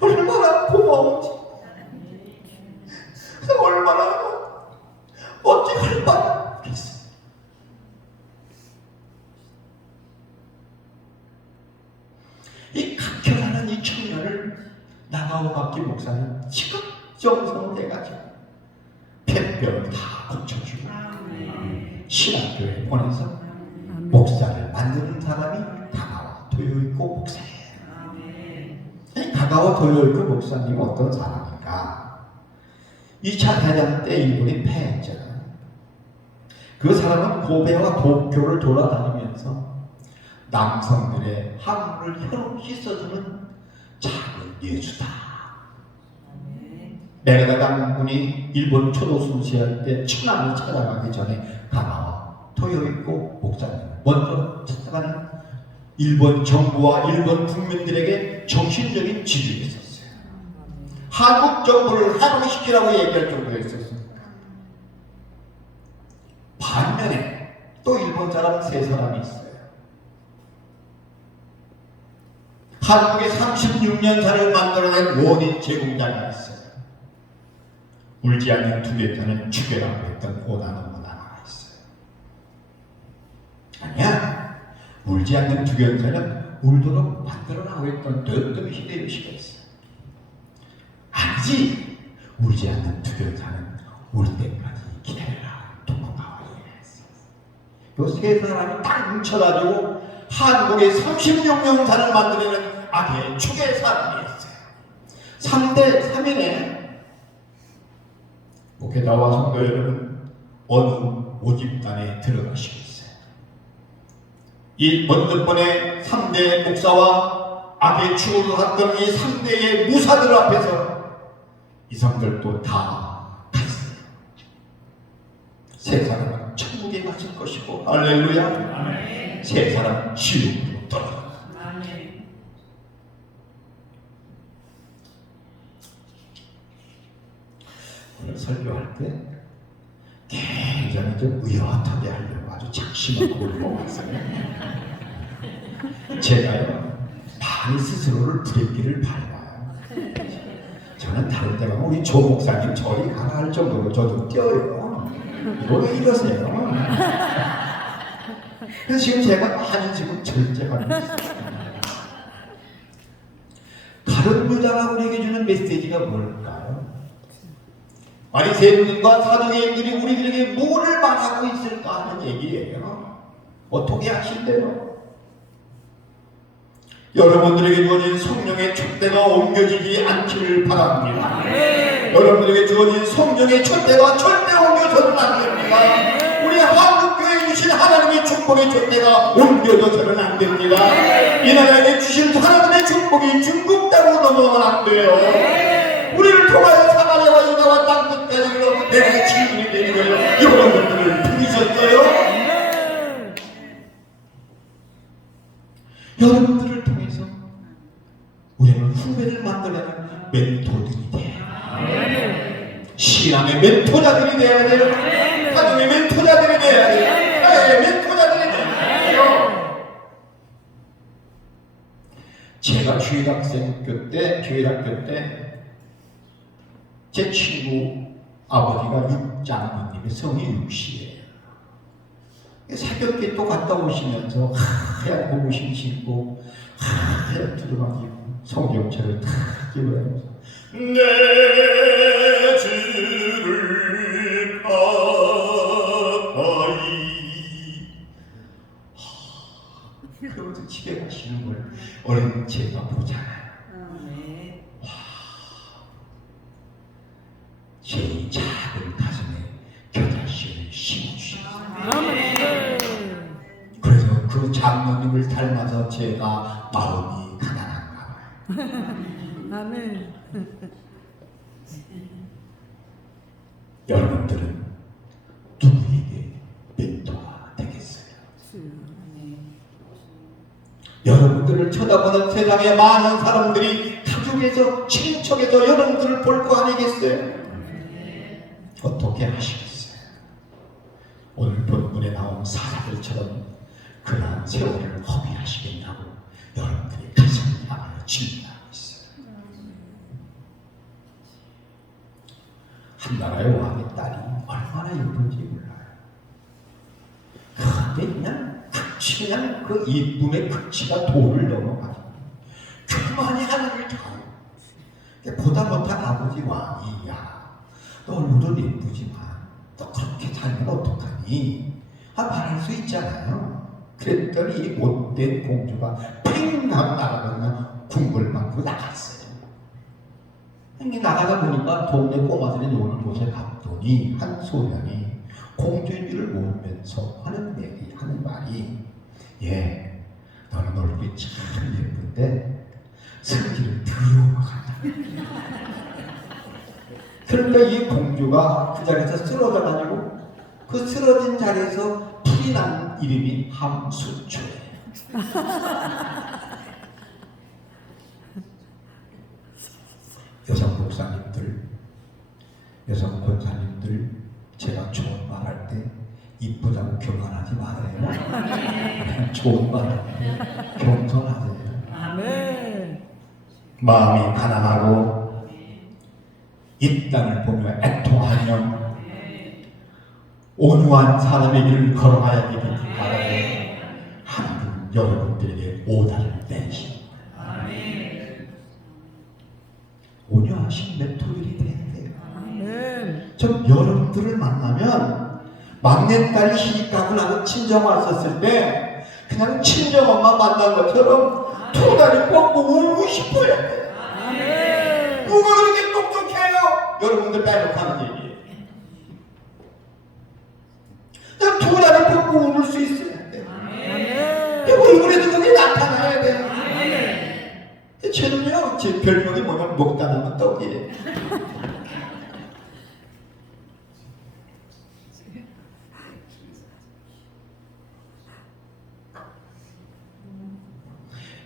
얼마나 고마운지, 얼마나 멋진 할바를 했어요. 이 각혈하는 이 청년을 나가오 박기 목사는 지극정성해가지고 폐병을 다 고쳐주고 신학교에 보내서 목사를 만드는 사람이 가가와 도요이코 목사예요. 가가와 도요이코 목사님은 어떤 사람인가? 2차 대전 때 일본이 패했잖아요. 그 사람은 고베와 도쿄를 돌아다니면서 남성들의 함을 혀로 씻어주는 작은 예수다. 메가다 장군이 일본 초도 순시할 때 천황을 찾아가기 전에 가가와 도요이코 목사님을 먼저 찾아가는 일본 정부와 일본 국민들에게 정신적인 지지를 했었어요. 한국 정부를 해방시키라고 얘기할 정도였었습니다. 반면에 또 일본 사람 3사람이 있어요. 한국의 36년사를 만들어낸 원인 제공자가 있어요. 울지 않는 두개자는 죽여라고 했던 오나노 문화가 있어요. 아니야, 울지 않는 두견자는 울도록 만들어라고 했던 도요토미 히데요시가 있어요. 아니지, 울지 않는 두견자는 울 때까지 기다려라, 도쿠가와 얘기했어요. 이 3사람이 딱 뭉쳐가지고 한국의 36명산을 만들어내는 악의 축의 사람이었어요. 3대 3인의 오케다와 성도 여러분, 어느 모집단에 들어가시고 있어요. 이 먼저번에 3대 목사와 악의 축으로 갔던 이 3대의 무사들 앞에서 이 사람들도 다 갔어요. 3사람은 천국에 가실 것이고, 할렐루야. 3사람은 지옥으로 떨어졌어요. 오늘 설교할 때 굉장히 좀 의젓하게 하려고 아주 작심한 꼴을 보고 있어요. 제가요, 많이 스스로를 부리기를 밟아요. 저는 다른 데 가면 우리 조 목사님 저리 가라 할 정도로 저 좀 뛰어요. 이거 왜 이러세요? 그래서 지금 제가 많이 지금 절제하고 있어요. 가룟 유다가 우리에게 주는 메시지가 뭘까요? 바리새인들과 사두개인들이 우리들에게 뭐를 말하고 있을까 하는 얘기예요. 어떻게 하실래요? 여러분들에게 주어진 성령의 촛대가 옮겨지지 않기를 바랍니다. 여러분들에게 주어진 성령의 촛대가 절대 옮겨져는 안 됩니다. 우리 한국교회에 주신 하나님의 축복의 촛대가 옮겨져서는 안 됩니다. 이 나라에게 주신 하나님의 축복이 중국 땅으로 넘어가면 안 돼요. 우리를 통하여 사마리아와 유다와 땅 끝까지 내게 질문이 되는 거예요. 여러분들을 부르셨어요? 여러분들을 통해서 우리는 후배를 만들어내는 멘토들이 돼요. 신앙의 멘토자들이 돼야 돼요. 가정의 멘토자들이 돼야 돼요. 사회의 멘토자들이 돼요. 제가 교회학교 때 제 친구 아버지가 육장로님의 성이 육시예요. 새벽에 또 갔다 오시면서 하얀 고무신 신고 하얀 두루마기 입고 성경책을 탁 읽으면서 내 주를 가까이 그러면서 집에 가시는 걸 어린 제가 보잖아요. 제 작은 가슴에 겨자씨를 심어주셨어요. 그래서 그 장로님을 닮아서 제가 마음이 가난한가 봐요. 아멘. 여러분들은 누구에게 멘토가 되겠어요? 여러분들을 쳐다보는 세상의 많은 사람들이 가족에서 친척에서 여러분들을 볼 거 아니겠어요? 어떻게 하시겠어요? 오늘 본문에 나온 사자들처럼 그러한 세월을 허비하시겠냐고 여러분들이 가슴을 향하여 질문하고 있어요. 한나라의 왕의 딸이 얼마나 예쁜지 몰라요. 그런데 그냥 그냥 그 이쁨의 극치가 도를 넘어가지고 그만이 하늘을 닿아요. 보다 못한 아버지 왕이 야 너 얼굴은 예쁘지만 너 그렇게 살면 어떡하니? 말할 수 있잖아요. 그랬더니 이 못된 공주가 팽 하고 나가면 궁궐 밖으로 나갔어요. 나가다 보니까 동네 꼬마들이 노는 곳에 갔더니 한 소년이 공주인 줄을 모르면서 하는 말이 예, 너는 얼굴이 참 예쁜데 성질은 더러워가지고 그런데 이 공주가 그 자리에서 쓰러져가지고 그 쓰러진 자리에서 풀이 난 이름이 함수초예요. 여성 목사님들, 여성 권사님들, 제가 좋은 말 할 때 이쁘다고 교만하지 말아요. 좋은 말, 겸손하세요. 아멘. 마음이 가난하고 이 땅을 보며 애통하며 온유한 사람의 길을 걸어가야 되기 바라요. 하나님 여러분들에게 오다를 내리시고 온유하신 멘토들이 돼야 돼요. 좀 여러분들을 만나면 막내딸이 시집가고 나고 친정 왔었을 때 그냥 친정엄마 만난 것처럼 두 다리 뻗고 울고 싶어야 돼요. 누가 그렇게 똑똑해요? 여러분들 빼놓고 얘기예요. 두 다리 뻗고 울을 수 있어야 돼요. 얼굴에도 그게 나타나야 돼요. 저는요, 제 별명이 뭐냐면 먹다나면 떡이에요.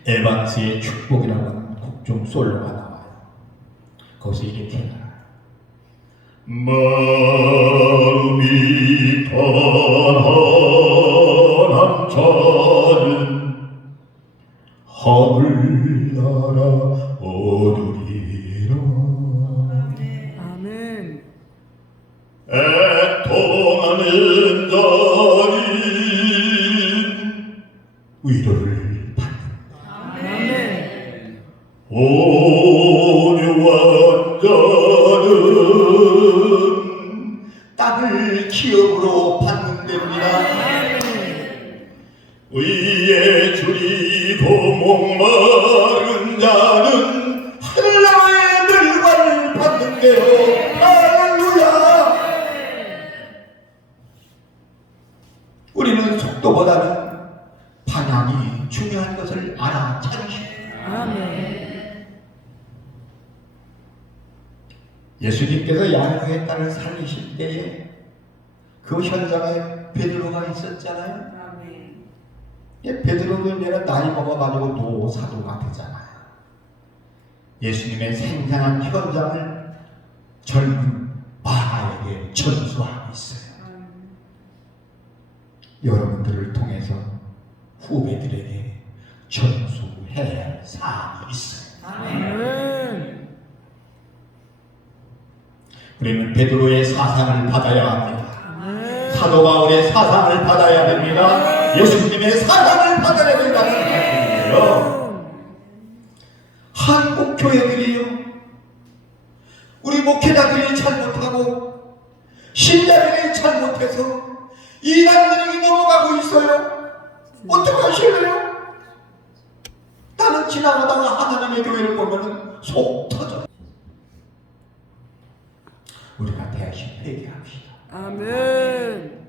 에반스의 축복이라고 하는 국중 솔로가 나와요. 거기서 이렇게 나와요. 마음이 편안한 자는 하늘나라 얻으리라. 아멘. 애통하는 자는 위로를 온유한 자는 땅을 기업으로 받는 됩니다. 의에 줄이고 목마른 자는 하늘나라의 멸관을 받는 데요. 할렐루야. 우리는 속도보다는 방향이 중요한 것을 알아차리시오. 아멘. 예수님께서 야이로의 딸을 살리실 때에 그 현장에 베드로가 있었잖아요. 베드로는 내가 나이 먹어가지고 노사도가 되잖아요. 예수님의 생생한 현장을 젊은 바하에게 전수하고 있어요. 여러분들을 통해서 후배들에게 전수해야 할 사안이 있어요. 아멘. 우리는 베드로의 사상을 받아야 합니다. 아멘. 사도 바울의 사상을 받아야 됩니다. 예수님의 사상을 받아야 된다는 말씀이에요. 한국 교회들이요, 우리 목회자들이 잘못하고 신자들이 잘못해서 이단들에게 넘어가고 있어요. 어떡하실래요? 나는 지나가다가 하나님의 교회를 보면 속 터져. 우리가 대신 회개합시다. 아멘.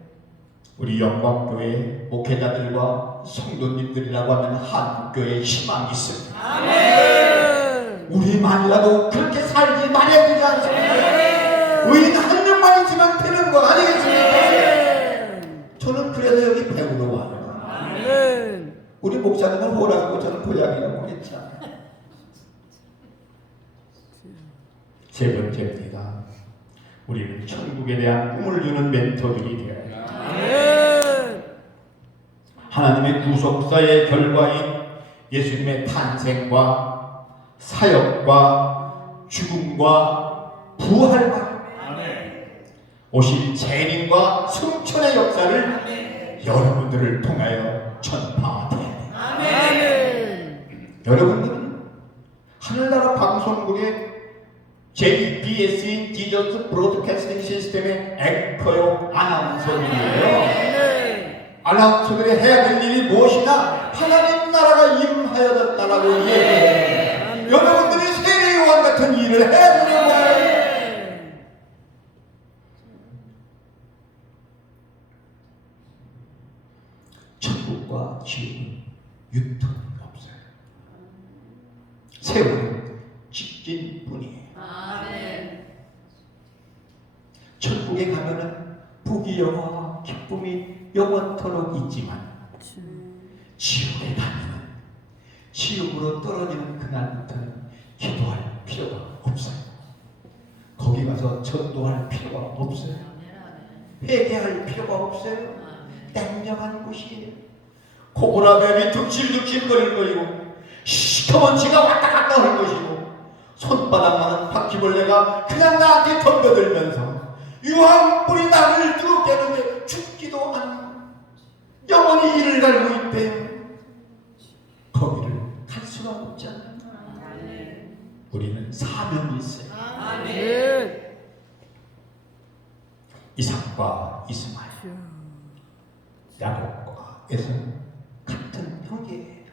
우리 영광교회 목회자들과 성도님들이라고 하면 한국교회에 희망이 있습니다. 아멘. 우리만이라도 그렇게 살지 말아야 되지 않습니까? 의인 한 명만 있으면 되는 거 아니겠습니까? 저는 그래서 여기 배우러 와요. 아멘. 우리 목사님은 호라고 저는 고향이라고 했잖아요. 세 번째입니다. 우리는 천국에 대한 꿈을 주는 멘토들이 되어야 합니다. 아멘. 하나님의 구속사의 결과인 예수님의 탄생과 사역과 죽음과 부활과 오실 재림과 승천의 역사를 여러분들을 통하여 전파해야 됩니다. 아멘. 여러분들은 하늘나라 방송국의 JBS인 지저스 브로드캐스팅 시스템의 앵커요 아나운서들이에요. 아나운서들이 해야 될 일이 무엇이냐? 하나님 나라가 임하여졌다라고 얘기해요. 여러분들이 세례 요한 같은 일을 해야 되는 거예요. 천국과 지옥은 유턴이 없어요. 세월은 직진뿐이에요. 천국에 가면은 부귀영화와 기쁨이 영원토록 있지만 지옥에 가면은 지옥으로 떨어지는 그날부터는 기도할 필요가 없어요. 거기 가서 전도할 필요가 없어요. 회개할 필요가 없어요. 냉정한 곳이에요. 코브라뱀이 득실득실 거리고 시커먼지가 왔다 갔다 할 것이고 손바닥만한 바퀴벌레가 그냥 나한테 덤벼들면서 유황불이 나를 뜨겁게 하는데 죽지도 않고 영원히 이를 갈고 있대요. 거기를 갈 수가 없잖아요. 우리는 사명이 있어요. 아멘. 이삭과 이스마엘, 야곱과 에서는 같은 형제예요.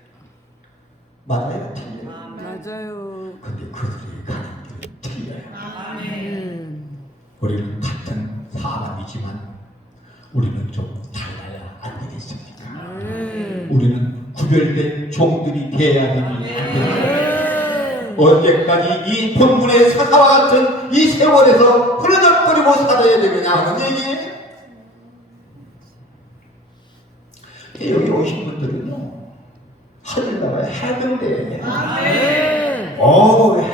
맞아요? 틀려요? 맞아요. 근데 그들이 가는 길은 틀려요. 아멘. 우리는 같은 사람이지만 우리는 좀 달라야 안 되겠습니까? 아멘. 우리는 구별된 종들이 돼야 됩니다. 언제까지 이 본문의 사사와 같은 이 세월에서 흐느적거리고 살아야 되느냐 하는 얘기예요. 여기 오신 분들은요, 하늘나라의 해병대예요.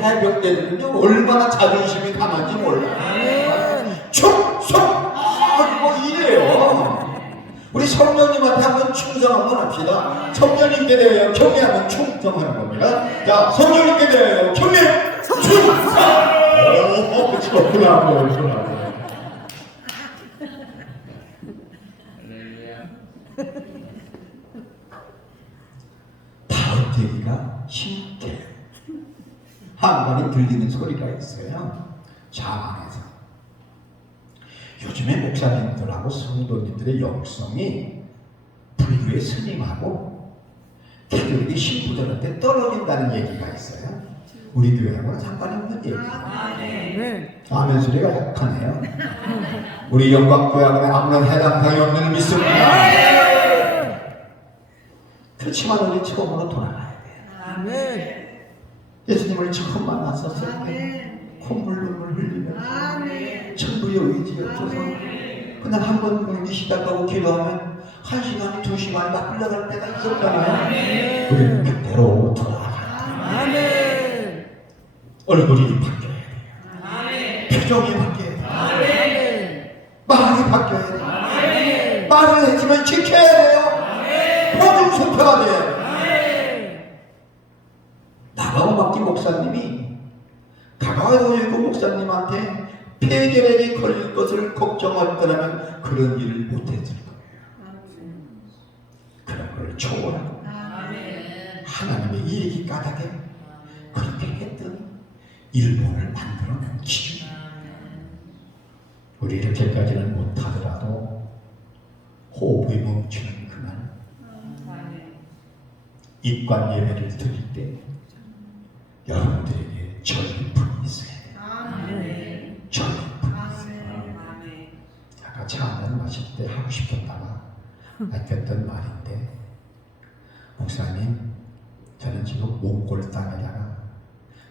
해병대들은요 얼마나 자존심이 강한지 몰라요. 충성! 뭐 이래요. 우리 성령님한테 한번 충성 한번 합시다. 성령님께 대하여 경외하면 충성하는 겁니다. 자, 성령님께 대하여 경외 충성! 그렇구나. 다음 얘기가 심각해요. 한간에 들리는 소리가 있어요. 자망에서. 요즘에 목사님들하고 성도님들의 영성이 불교의 스님하고 개교의 신부들한테 떨어진다는 얘기가 있어요. 우리 교회하고는 상관없는 얘기예요. 아멘. 아멘 소리가 약하네요. 우리 영광교회하고는 아무런 해당성이 없는 믿습니다. 그렇지만 우리 처음으로 돌아가야 돼요. 아멘. 예수님을 처음 만났었을 때 콧물 눈물 흘리면서 전부의 의지였어서 그냥 한 번 울기 시작하고 기도하면 1시간, 2시간이 다 흘러갈 때가 있었잖아요. 우리는 그대로 돌아가야 돼요. 아멘. 얼굴이 바뀌어야 돼요. 표정이 바뀌어야 돼요. 아멘. 말이 바뀌어야 돼요. 아멘. 말을 했지만 지켜야 돼요. 모든 수표가 돼요. 아멘. 나가오 막기 목사님이 가가오일구 목사님한테 폐결핵이 걸릴 것을 걱정할 거라면 그런 일을 못했을 거예요. 그런 걸 초월하고 하나님의 일기 까닭에 그렇게 했던 일본을 만들어낸 기준. 우리 이렇게까지는 못하더라도 호흡이 멈추는 그날 입관 예배를 드릴 때 여러분들에게 전리품이 있어야 돼요. 전리품이 있어요. 아까 차 한잔 마실 때 하고 싶었다가 아꼈던 말인데, 목사님 저는 지금 몽골 땅에다가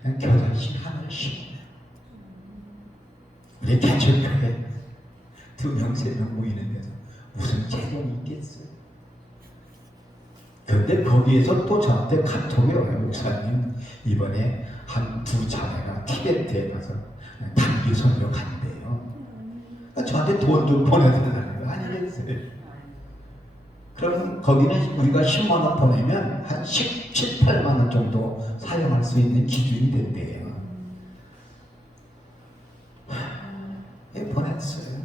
그냥 겨자씨 하나를 심어요. 우리 개척교회 2명 3명 모이는 데서 무슨 재능이 있겠어요? 그런데 거기에서 또 저한테 카톡이 와요. 목사님 이번에 한 2차례가 티베트에 가서 단기 선교 간대요. 저한테 돈 좀 보내달라는 거 아니겠어요? 그럼 거기는 우리가 10만 원 보내면 한 17, 8만 원 정도 사용할 수 있는 기준이 된대요. 보냈어요.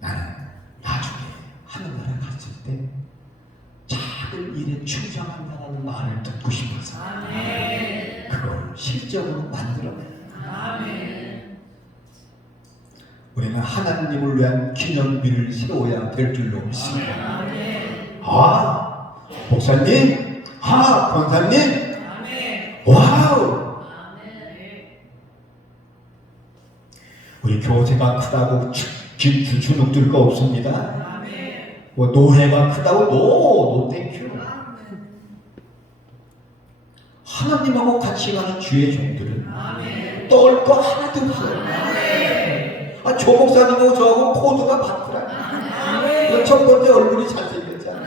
나는 나중에 하늘나라 갔을 때 작은 일에 충성한다는 말을 듣고 싶어서 그걸 실적으로 만들어내요. 우리는 하나님을 위한 기념비를 세워야 될 줄로 믿습니다. 아, 목사님, 권사님, 와우! 우리 교세가 크다고 주눅들 거 없습니다. 뭐 노회가 크다고 노 땡큐. 하나님하고 같이 가는 주의 종들은 떠올 거 하나도 없어요. 조 목사님하고 저하고 코드가 같더라. 첫 번째 얼굴이 잘생겼잖아.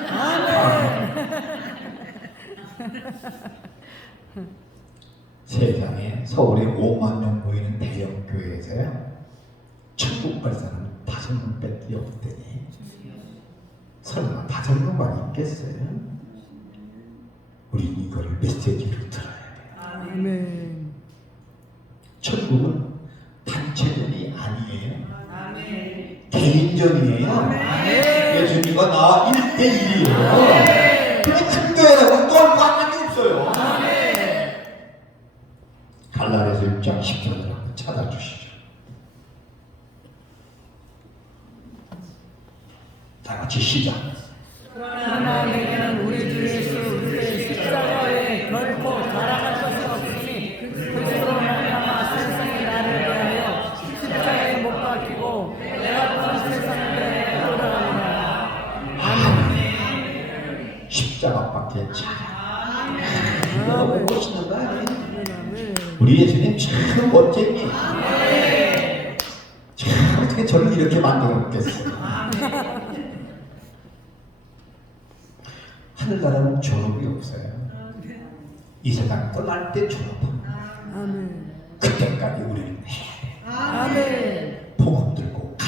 세상에 서울에 5만 명 모이는 대형 교회에서요, 천국 갈 사람은 5명밖에 없더니 설마 5명만 있겠어요? 우리 이거를 메시지로 들어야 돼요. 아멘. 천국은 단체전이 아니에요. 개인전이에요. 예수님과 나 1대1이에요. 근데 큰 교회라고 똘 관계가 없어요. 갈라디아서 6장 10절을 한번 찾아주시죠. 다 같이 시작. 그러나 내게는 우리 주 예수 그리스도의 십자가에 결코 자랑할 것이 없으니 그리스도로 말미암아 세상이 나를 대하여 십자가에 못 박히고 내가 또한 세상을 대하여 돌아가리라. 아멘. 십자가밖에 자랑. 너무 멋있는 거 아니에요? 우리 예수님 참 멋쟁이. 참 어떻게 저를 이렇게 만들었겠어요? 하늘나라는 졸업이 없어요. 이 세상 떠날 때 졸업합니다. 그때까지 우리는 해야 돼. 복음 들고 가.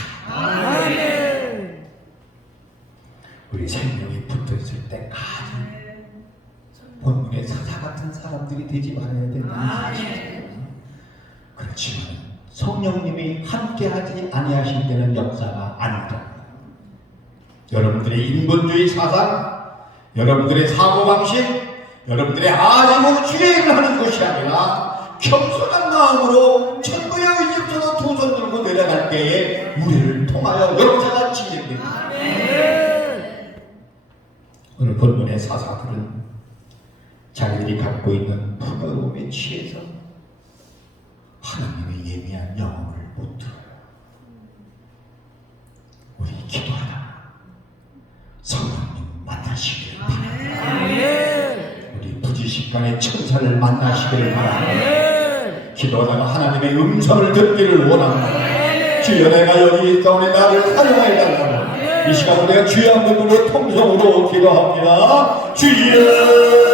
우리 생명이 붙어있을 때까지 본문의 사자 같은 사람들이 되지 말아야 되는 사실이에요. 그렇지만 성령님이 함께하지 아니하실 때는 역사가 아니다. 여러분들의 인본주의 사상, 여러분들의 사고방식, 여러분들의 아직은 주행을 하는 것이 아니라 겸손한 마음으로 천국의 의집처럼 두 손 들고 내려갈 때에 우리를 통하여 역사가 진행됩니다. 오늘 본문의 사사들은 자기들이 갖고 있는 풍요로움에 취해서 하나님의 예미한 영험을 못 들어요. 우리 기도하다 성령님 만나시기를 바랍니다. 우리 부지식간의 천사를 만나시기를 바랍니다. 기도하다가 하나님의 음성을 듣기를 원합니다. 주여, 내가 여기 있다오니 나를 사용하여 달라고 이 시간에 내가 주여 한 분으로 통성으로 기도합니다. 주여